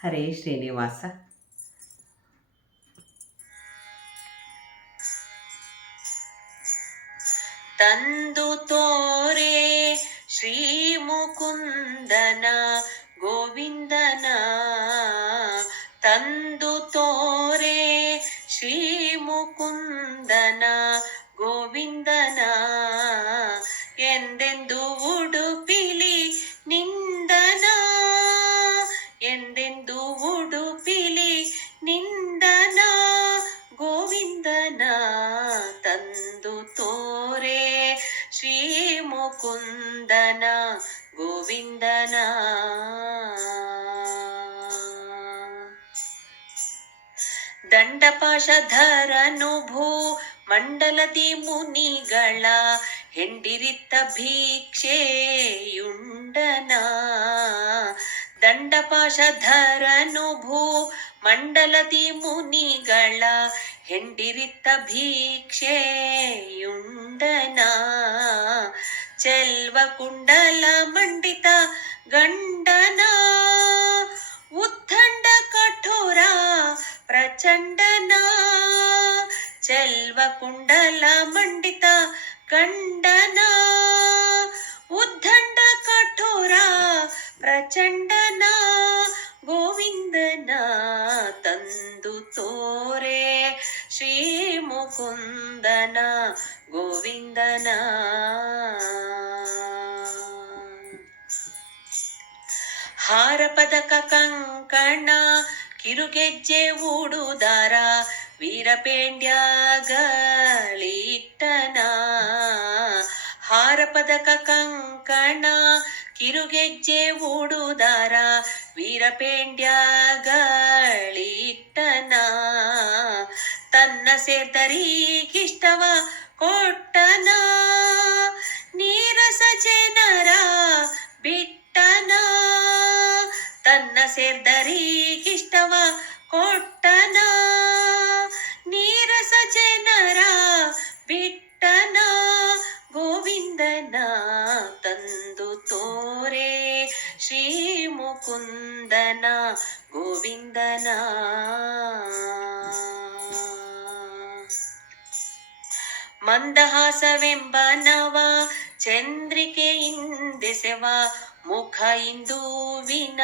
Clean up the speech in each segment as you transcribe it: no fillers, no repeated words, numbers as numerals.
ಹರೇ ಶ್ರೀನಿವಾಸ. ತಂದು ತೋರೆ ಶ್ರೀ ಮುಕುಂದನ ಗೋವಿಂದನ, ತಂದು ತೋರೆ ಶ್ರೀ ಮುಕುಂದನ ಗೋವಿಂದನ, ಎಂದೆಂದು ಉಡುಪಿಲಿ ನಿಂದನ, ಎಂದೆಂದು ಉಡುಪಿಲಿ ನಿಂದನ ಗೋವಿಂದನ, ತಂದು ತೋರೆ ಶ್ರೀ ಮುಕುಂದನ ಗೋವಿಂದನ. ದಂಡಪಾಶಧರನು ಭೂ ಮಂಡಲದಿ ಮುನಿಗಳ ಹೆಂಡಿರಿತ್ತ ಭಿಕ್ಷೆಯುಂಡನ, ದಂಡಪಾಶಧರನು ಭೂ ಮಂಡಲದಿ ಮುನಿಗಳ ಹೆಂಡಿರಿತ್ತ ಭಿಕ್ಷೆಯುಂಡನ, ಚೆಲ್ವ ಕುಂಡಲ ಮಂಡಿತ ಗಂಡನ, ಉದ್ದಂಡ ಕಠೋರ ಪ್ರಚಂಡನ, ಚೆಲ್ವ ಕುಂಡಲ ಮಂಡಿತ ಗಂಡನ, ಉದ್ದಂಡ ಕಠೋರ ಪ್ರಚಂಡನ ಗೋವಿಂದನ, ತಂದು ತೋರೆ ಶ್ರೀ ಮುಕುಂದನ ಗೋವಿಂದನ. ಹಾರ ಪದಕ ಕಂಕಣ ಕಿರುಗೆಜ್ಜೆ ಉಡುದಾರ ವೀರಪೇಂಡ್ಯಗಳಿಟ್ಟನ, ಹಾರ ಪದಕ ಕಂಕಣ ಕಿರುಗೆಜ್ಜೆ ಉಡುದಾರ ವೀರಪೇಂಡ್ಯಗಳಿಟ್ಟನ, ತನ್ನ ಸೇರ್ದರಿಗಿಷ್ಟವ ಕೊಟ್ಟನ, ನೀರಸ ಜನರ ಬಿಟ್ಟನ, ತನ್ನ ಸೇರ್ದರಿಗಿಷ್ಟವ ಕೊಟ್ಟನ, ನೀರಸ ಜನರ ಬಿಟ್ಟನ ಗೋವಿಂದನ, ತಂದು ತೋರೆ ಶ್ರೀ ಮುಕುಂದನ ಗೋವಿಂದನ. ಮಂದಹಾಸವೆಂಬ ನವ ಚಂದ್ರಿಕೆಯಿಂದೆಸೆವ ಮುಖ ಇಂದುವಿನ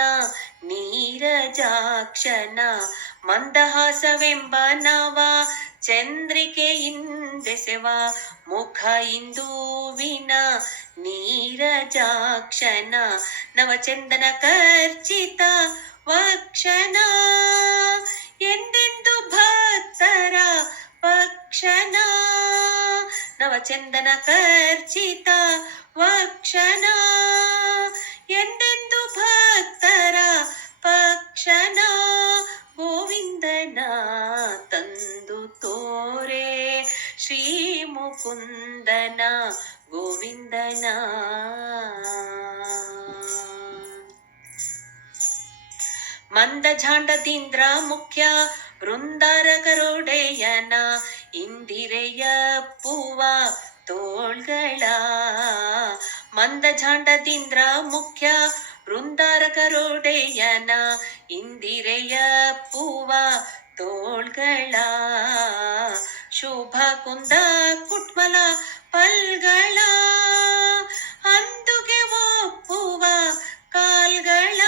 ನೀರಜಾಕ್ಷನ, ಮಂದಹಾಸವೆಂಬ ನವ ಚಂದ್ರಿಕೆಯಿಂದೆಸೆವ ಮುಖ ಇಂದುವಿನ ನೀರಜಾಕ್ಷನ, ನವಚಂದನ ಕರ್ಚಿತ ವಕ್ಷನ, ಎಂದೆಂದು ಭಕ್ತರ ಪಕ್ಷನ, ನವಚಂದನ ಕರ್ಚಿತ ವಕ್ಷನ, ಎಂದೆಂದು ಭಕ್ತರ ಪಕ್ಷನ ಗೋವಿಂದನ, ತಂದು ತೋರೆ ಶ್ರೀ ಮುಕುಂದನ ಗೋವಿಂದನ. ಮಂದಝಾಂಡದಿಂದ್ರ ಮುಖ್ಯ ವೃಂದಾರಕರೊಡೆಯನ ಇಂದಿರೆಯ ಪೂವ ತೋಳ್ಗಳ, ಮಂದಝಾಂಡದಿಂದ್ರ ಮುಖ್ಯ ವೃಂದಾರಕರೊಡೆಯನ ಇಂದಿರೆಯ ಪೂವ ತೋಳ್ಗಳ, ಶುಭ ಕುಂದ ಕುಟ್ಮಲ ಪಲ್ಗಳ, ಅಂದುಗೆ ಒಪ್ಪುವ ಕಾಲ್ಗಳ,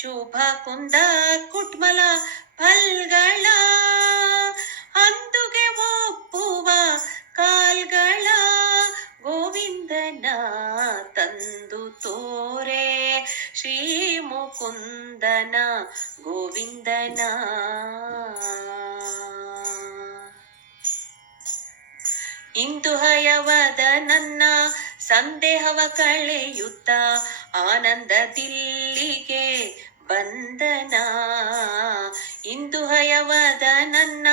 ಶುಭ ಕುಂದ ಕುಟ್ಮಲ ಫಲ್ಗಳ, ಅಂದುಗೆ ಒಪ್ಪುವ ಕಾಲ್ಗಳ ಗೋವಿಂದನ, ತಂದು ತೋರೆ ಶ್ರೀ ಮುಕುಂದನ ಗೋವಿಂದನ. ಇಂದು ಹಯವದ ನನ್ನ ಸಂದೇಹವ ಕಳೆಯುತ್ತ ಆನಂದದಿಲ್ಲಿಗೆ ಬಂದನ, ಇಂದು ಹಯವದ ನನ್ನ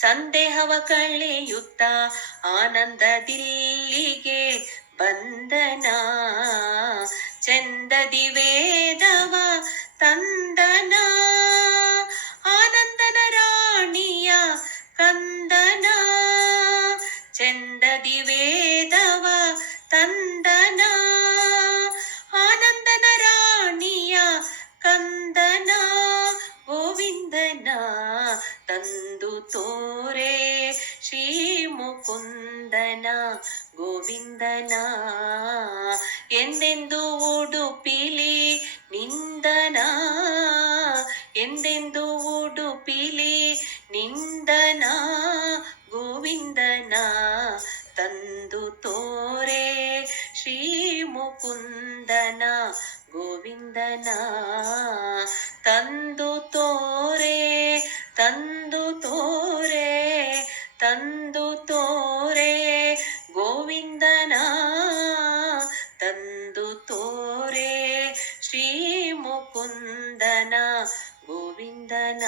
ಸಂದೇಹವ ಕಳೆಯುತ್ತ ಆನಂದದಿಲ್ಲಿಗೆ ಬಂದನ, ಚಂದದಿ ವೇದವ ತಂದನ, ಆನಂದನ ರಾಣಿಯ ಕಂದನ, ಚಂದದಿ ವೇದವ ತಂದನ, ಆನಂದನ ರಾಣಿಯ ಕಂದನ ತಂದು ತೋರೆ ಶ್ರೀ ಮುಕುಂದನ ಗೋವಿಂದನ ಎಂದೆಂದು ಉಡುಪಿಲಿ ನಿಂದನ ಎಂದೆಂದು ಉಡುಪಿಲಿ ನಿಂದನ ಗೋವಿಂದನ ತಂದು ತೋರೆ ಶ್ರೀ ಮುಕುಂದನ ಗೋವಿಂದನ ತಂದು ತೋರೆ ತಂದು ತೋರೆ ತಂದು ತೋರೆ ಗೋವಿಂದನ ತಂದು ತೋರೆ ಶ್ರೀ ಮುಕುಂದನ ಗೋವಿಂದನ